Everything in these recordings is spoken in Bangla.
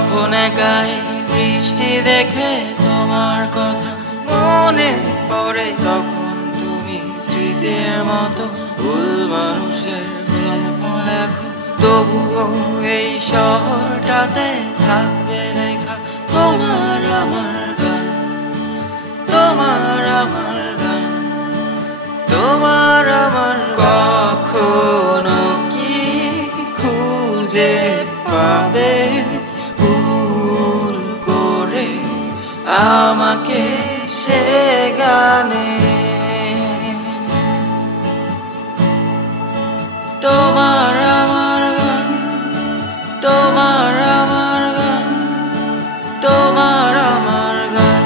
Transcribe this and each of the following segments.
যখন একাই বৃষ্টি দেখে তোমার কথা মনে পড়ে, তখন তুমি স্মৃতির মতো ভুল মানুষের গল্প লেখো। তবুও এই শহরটাতে থাকবে লেখা তোমার আমার গান, তোমার আমার গান, তোমার আমার। কখনো কি খুঁজে পাবে ভুল করে আমাকে সে গানে? তোমার আমার গান, তোমার আমার গান, তোমার আমার গান।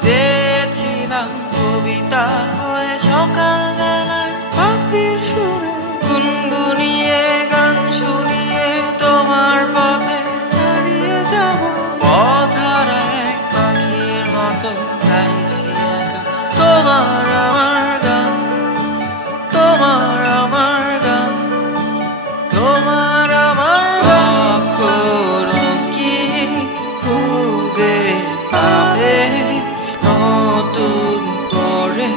চেয়েছিলাম কবিতা হয়ে সকালবেলার পাখির সুরে গুনগুনিয়ে গান শুনিয়ে তোমার পথে হারিয়ে যাব। পথহারা এক পাখির মতো গাইছি একা তোমার আমার গান, তোমার আমার গান, তোমার আমার গান। কখনো কি খুঁজে পাবে নতুন করে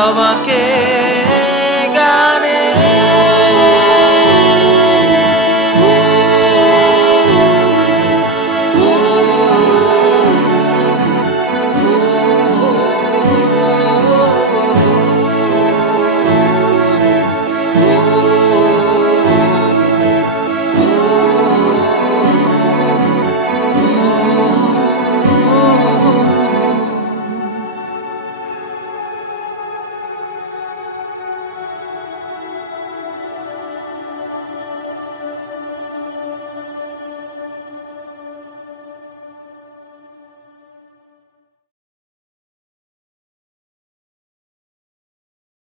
আমাকে